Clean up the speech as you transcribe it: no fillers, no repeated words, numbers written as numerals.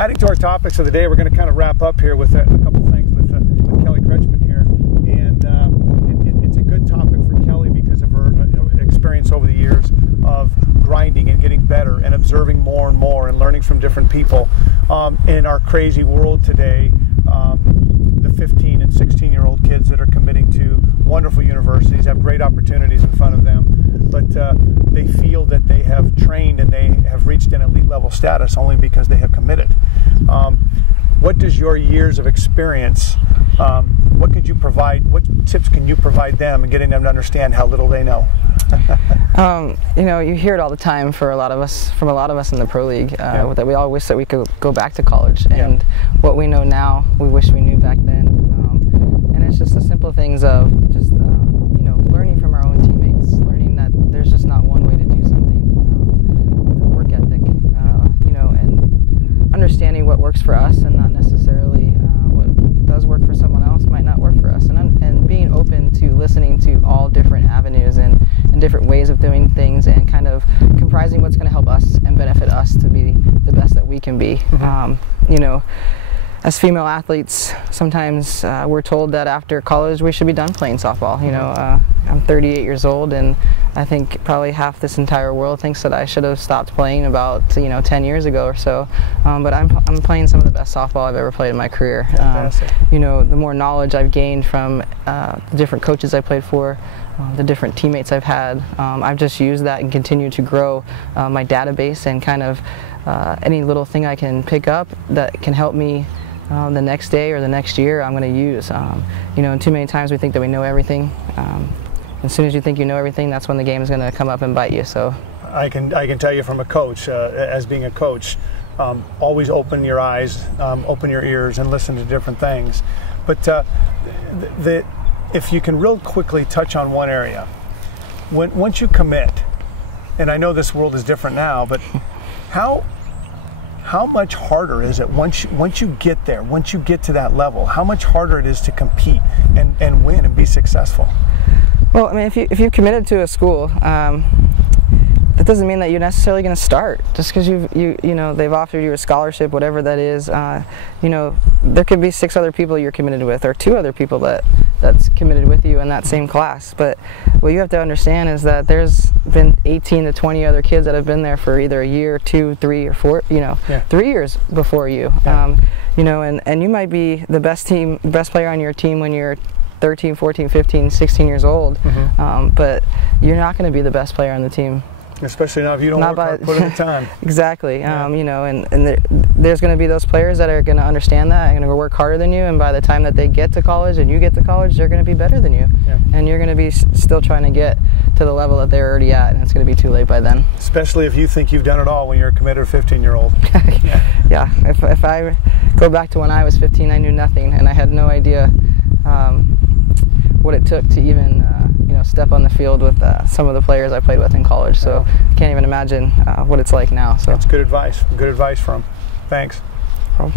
Adding to our topics of the day, we're going to kind of wrap up here with a couple things with Kelly Kretschman here, and it's a good topic for Kelly because of her experience over the years of grinding and getting better and observing more and more and learning from different people. In our crazy world today, the 15 and 16-year-old kids that are committing to wonderful universities have great opportunities in front of them, but they feel that they have trained and they have reached an elite level status only because they have committed. What does your years of experience, what could you provide, what tips can you provide them in getting them to understand how little they know? You know, you hear it all the time from a lot of us in the pro league, that we all wish that we could go back to college, and what we know now we wish we knew back then. And it's just the simple things of just you know, learning from our own teammates, learning that there's just not one way to do something, the work ethic, you know, and understanding what works for us and not necessarily what does work for someone else might not work for us, and being open to listening to all different avenues and different ways of doing things, and kind of comprising what's going to help us and benefit us to be the best that we can be. You know, as female athletes, sometimes we're told that after college we should be done playing softball. You know, I'm 38 years old, and I think probably half this entire world thinks that I should have stopped playing about 10 years ago or so. But I'm playing some of the best softball I've ever played in my career. You know, the more knowledge I've gained from the different coaches I played for, the different teammates I've had, I've just used that and continue to grow my database, and kind of any little thing I can pick up that can help me the next day or the next year, I'm going to use. You know, and too many times we think that we know everything. As soon as you think you know everything, that's when the game is going to come up and bite you. So I can tell you from a coach, as being a coach, always open your eyes, open your ears, and listen to different things. But if you can real quickly touch on one area, once you commit, and I know this world is different now, but how much harder is it once you get there, once you get to that level, how much harder it is to compete and win and be successful? Well, I mean, if you've committed to a school, that doesn't mean that you're necessarily going to start just because you know they've offered you a scholarship, whatever that is. You know, there could be 6 other people you're committed with, or 2 other people that's committed with you in that same class. But what you have to understand is that there's been 18 to 20 other kids that have been there for either a year, 2, 3, or 4. You know, 3 years before you. You know, and you might be the best player on your team when you're 13, 14, 15, 16 years old, but you're not going to be the best player on the team. Especially now if you don't work hard, put in the time. Exactly. You know, and there's going to be those players that are going to understand that and going to work harder than you, and by the time that they get to college and you get to college, they're going to be better than you. And you're going to be still trying to get to the level that they're already at, and it's going to be too late by then. Especially if you think you've done it all when you're a committed 15-year-old. Yeah. If I go back to when I was 15, I knew nothing, and I had no idea what it took to even step on the field with some of the players I played with in college. So I can't even imagine what it's like now. So that's good advice. Good advice from. Thanks. Well,